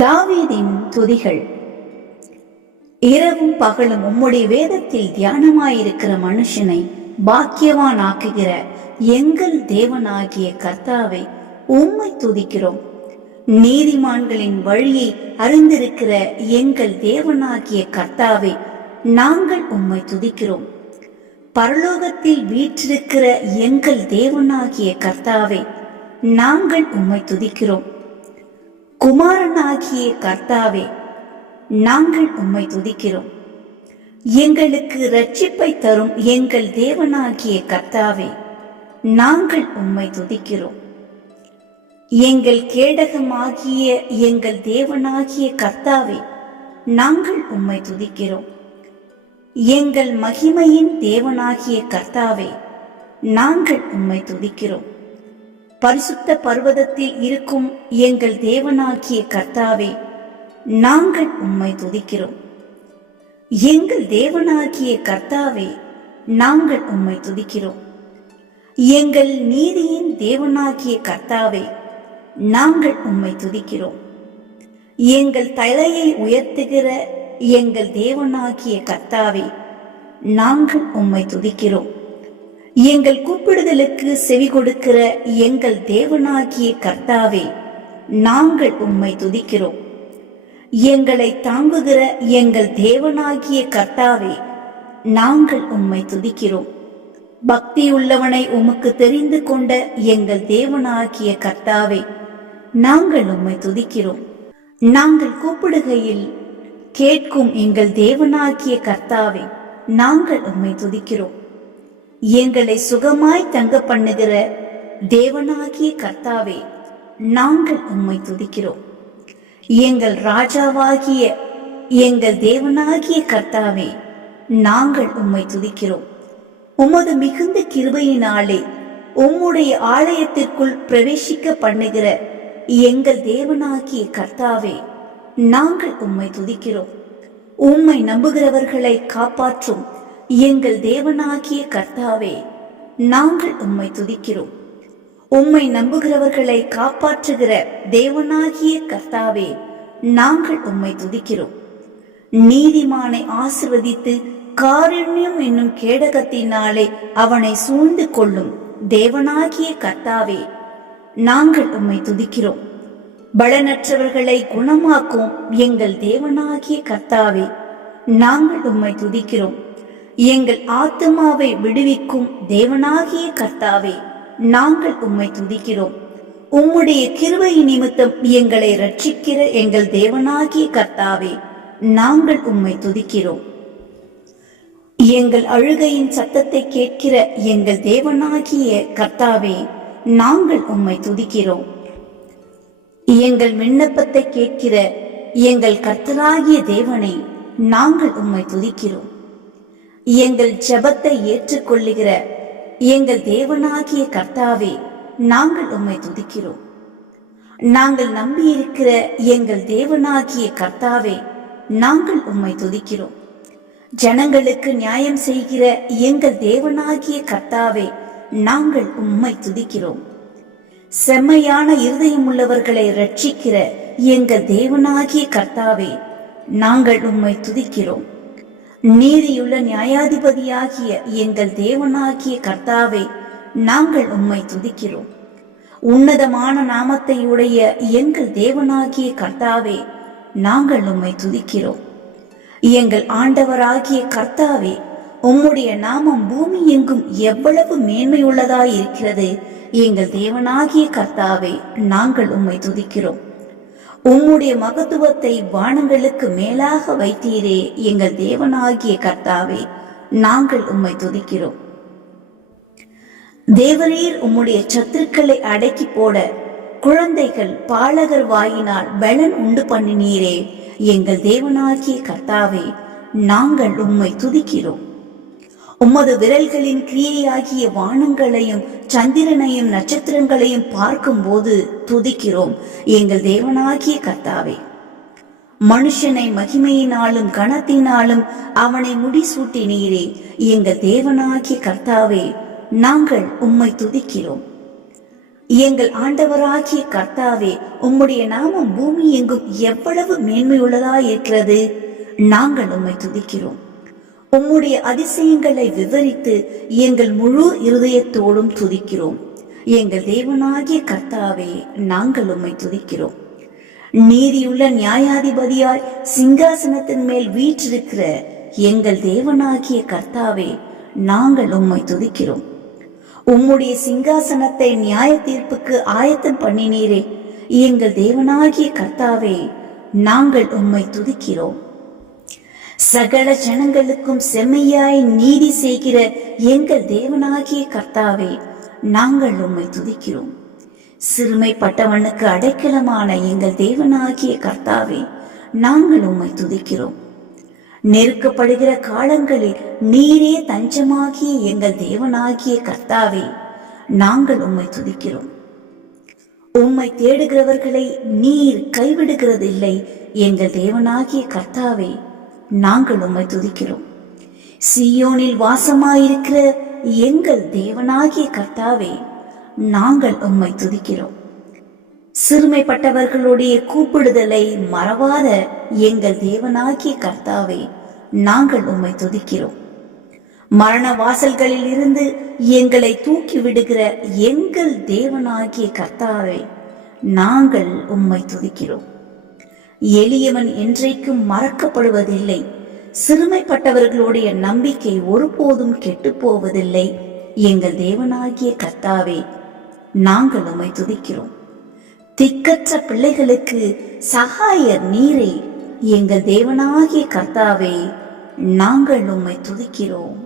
தாவீதின் துதிகள். இரவும் பகலும் உம்முடைய வேதத்தில் தியானமாயிருக்கிற மனுஷனை பாக்கியவான் ஆக்குகிற எங்கள் தேவனாகிய கர்த்தாவை உம்மை துதிக்கிறோம். நீதிமான்களின் வழியை அறிந்திருக்கிற எங்கள் தேவனாகிய கர்த்தாவை நாங்கள் உம்மை துதிக்கிறோம். பரலோகத்தில் வீற்றிருக்கிற எங்கள் தேவனாகிய கர்த்தாவை நாங்கள் உம்மை துதிக்கிறோம். குமாரனாகிய கர்த்தாவே நாங்கள் உம்மை துதிக்கிறோம். எங்களுக்கு இரட்சிப்பை தரும் எங்கள் தேவனாகிய கர்த்தாவே நாங்கள் உம்மை துதிக்கிறோம். எங்கள் கேடகமாகிய எங்கள் தேவனாகிய கர்த்தாவே நாங்கள் உம்மை துதிக்கிறோம். எங்கள் மகிமையின் தேவனாகிய கர்த்தாவே நாங்கள் உம்மை துதிக்கிறோம். பரிசுத்த பர்வதத்தில் இருக்கும் எங்கள் தேவனாகிய கர்த்தாவே நாங்கள் உம்மை துதிக்கிறோம். எங்கள் தேவனாகிய கர்த்தாவே நாங்கள் உம்மை துதிக்கிறோம். எங்கள் நீதியின் தேவனாகிய கர்த்தாவே நாங்கள் உம்மை துதிக்கிறோம். எங்கள் தலையை உயர்த்துகிற எங்கள் தேவனாகிய கர்த்தாவே நாங்கள் உம்மை துதிக்கிறோம். எங்கள் கூப்பிடுதலுக்கு செவி கொடுக்கிற எங்கள் தேவனாகிய கர்த்தாவே நாங்கள் உம்மை துதிக்கிறோம். எங்களை தாங்குகிற எங்கள் தேவனாகிய கர்த்தாவே நாங்கள் உம்மை துதிக்கிறோம். பக்தியுள்ளவனை உமக்கு தெரிந்து கொண்ட எங்கள் தேவனாகிய கர்த்தாவே நாங்கள் உம்மை துதிக்கிறோம். நாங்கள் கூப்பிடுகையில் கேட்கும் எங்கள் தேவனாகிய கர்த்தாவே நாங்கள் உம்மை துதிக்கிறோம். எங்களை சுகமாய் தங்க பண்ணுகிற தேவனாகிய கர்த்தாவே நாங்கள் உம்மை துதிக்கிறோம். எங்கள் ராஜாவாகிய எங்கள் தேவனாகிய கர்த்தாவே நாங்கள் உம்மை துதிக்கிறோம். உமது மிகுந்த கிருபையினாலே உம்முடைய ஆலயத்திற்குள் பிரவேசிக்க பண்ணுகிற எங்கள் தேவனாகிய கர்த்தாவே நாங்கள் உம்மை துதிக்கிறோம். உம்மை நம்புகிறவர்களை காப்பாற்றும் எங்கள் தேவனாகிய கர்த்தாவே நாங்கள் உம்மை துதிக்கிறோம். உம்மை நம்புகிறவர்களை காப்பாற்றுகிற தேவனாகிய கர்த்தாவே நாங்கள் உம்மை துதிக்கிறோம். நீதிமானை ஆசிர்வதித்து காருண்யம் என்னும் கேடகத்தினாலே அவனை சூழ்ந்து கொள்ளும் தேவனாகிய கர்த்தாவே நாங்கள் உம்மை துதிக்கிறோம். பலனற்றவர்களை குணமாக்கும் எங்கள் தேவனாகிய கர்த்தாவே நாங்கள் உம்மை துதிக்கிறோம். எங்கள் ஆத்துமாவை விடுவிக்கும் தேவனாகிய கர்த்தாவே நாங்கள் உம்மை துதிக்கிறோம். உம்முடைய கிருபை நிமித்தம் எங்களை ரட்சிக்கிற எங்கள் தேவனாகிய கர்த்தாவே நாங்கள் உம்மை துதிக்கிறோம். எங்கள் அழுகையின் சத்தத்தை கேட்கிற எங்கள் தேவனாகிய கர்த்தாவே நாங்கள் உம்மை துதிக்கிறோம். எங்கள் விண்ணப்பத்தை கேட்கிற எங்கள் கர்த்தராகிய தேவனை நாங்கள் உம்மை துதிக்கிறோம். எங்கள் ஜெபத்தை ஏற்றுக்கொள்ளுகிற எங்கள் தேவனாகிய கர்த்தாவே நாங்கள் உம்மை துதிக்கிறோம். நாங்கள் நம்பியிருக்கிற எங்கள் தேவனாகிய கர்த்தாவே நாங்கள் உம்மை துதிக்கிறோம். ஜனங்களுக்கு நியாயம் செய்கிற எங்கள் தேவனாகிய கர்த்தாவே நாங்கள் உம்மை துதிக்கிறோம். செம்மையான இருதயம் உள்ளவர்களை ரட்சிக்கிற எங்கள் தேவனாகிய கர்த்தாவே நாங்கள் உம்மை துதிக்கிறோம். நீதியுள்ள நியாயாதிபதியாகிய எங்கள் தேவனாகிய கர்த்தாவே நாங்கள் உம்மை துதிக்கிறோம். உன்னதமான நாமத்தை உடைய எங்கள் தேவனாகிய கர்த்தாவே நாங்கள் உம்மை துதிக்கிறோம். எங்கள் ஆண்டவராகிய கர்த்தாவே உம்முடைய நாமம் பூமி எங்கும் எவ்வளவு மேன்மையுள்ளதாயிருக்கிறது. எங்கள் தேவனாகிய கர்த்தாவே நாங்கள் உம்மை துதிக்கிறோம். உம்முடைய மகத்துவத்தை வானங்களுக்கு மேலாக வைத்தீரே. எங்கள் தேவனாகிய கர்த்தாவே நாங்கள் உம்மை துதிக்கிறோம். தேவரீர் உம்முடைய சத்துருக்களை அடக்கி போட குழந்தைகள் பாலகர் வாயினால் பலன் உண்டு பண்ணினீரே. எங்கள் தேவனாகிய கர்த்தாவே நாங்கள் உம்மை துதிக்கிறோம். உமது விரல்களின் கிரியையாகிய வானங்களையும் சந்திரனையும் நட்சத்திரங்களையும் பார்க்கும் போது துதிக்கிறோம். எங்கள் தேவனாகிய கர்த்தாவே மனுஷனை மகிமையினாலும் கனத்தினாலும் அவனை முடிசூட்டினீரே. எங்கள் தேவனாகிய கர்த்தாவே நாங்கள் உம்மை துதிக்கிறோம். எங்கள் ஆண்டவராகிய கர்த்தாவே, உம்முடைய நாமம் பூமி எங்கும் எவ்வளவு மேன்மையுள்ளதாய் இருக்கிறது. நாங்கள் உம்மை துதிக்கிறோம். உம்முடைய அதிசயங்களை விவரித்து எங்கள் முழு இருதயத்தோடும் துதிக்கிறோம். எங்கள் தேவனாகிய கர்த்தாவே, நாங்கள் உம்மை துதிக்கிறோம். நீதியுள்ள நியாயாதிபதியாய் சிங்காசனத்தின் மேல் வீற்றிருக்கிற எங்கள் தேவனாகிய கர்த்தாவே, நாங்கள் உம்மை துதிக்கிறோம். உம்முடைய சிங்காசனத்தை நியாய தீர்ப்புக்கு ஆயத்தம் பண்ணினீரே, எங்கள் தேவனாகிய கர்த்தாவே, நாங்கள் உம்மை துதிக்கிறோம். சகல ஜனங்களுக்கும் செம்மையாய் நீதி செய்கிற எங்கள் தேவனாகிய கர்த்தாவே, நாங்கள் உம்மை துதிக்கிறோம். சிறுமைப்பட்டவனுக்கு அடைக்கலமான எங்கள் தேவனாகிய கர்த்தாவே, நாங்கள் உம்மை துதிக்கிறோம். நெருக்கப்படுகிற காலங்களில் நீரே தஞ்சமாகிய எங்கள் தேவனாகிய கர்த்தாவே, நாங்கள் உம்மை துதிக்கிறோம். உம்மை தேடுகிறவர்களை நீர் கைவிடுகிறதில்லை. எங்கள் தேவனாகிய கர்த்தாவே, நாங்கள் உம்மை துதிக்கிறோம். சீயோனில் வாசமாயிருக்கிற எங்கள் தேவனாகிய கர்த்தாவே, நாங்கள் உம்மை துதிக்கிறோம். சிறுமைப்பட்டவர்களுடைய கூப்பிடுதலை மறவாத எங்கள் தேவனாகிய கர்த்தாவே, நாங்கள் உம்மை துதிக்கிறோம். மரண வாசல்களில் இருந்து எங்களை தூக்கி விடுகிற எங்கள் தேவனாகிய கர்த்தாவே, நாங்கள் உம்மை துதிக்கிறோம். எளியவன் என்றைக்கும் மறக்கப்படுவதில்லை. சிறுமைப்பட்டவர்களுடைய நம்பிக்கை ஒருபோதும் கெட்டு போவதில்லை. எங்கள் தேவனாகிய கர்த்தாவே, நாங்கள் உம்மை துதிக்கிறோம். திக்கற்ற பிள்ளைகளுக்கு சகாயர் நீரே, எங்கள் தேவனாகிய கர்த்தாவே, நாங்கள் உம்மை துதிக்கிறோம்.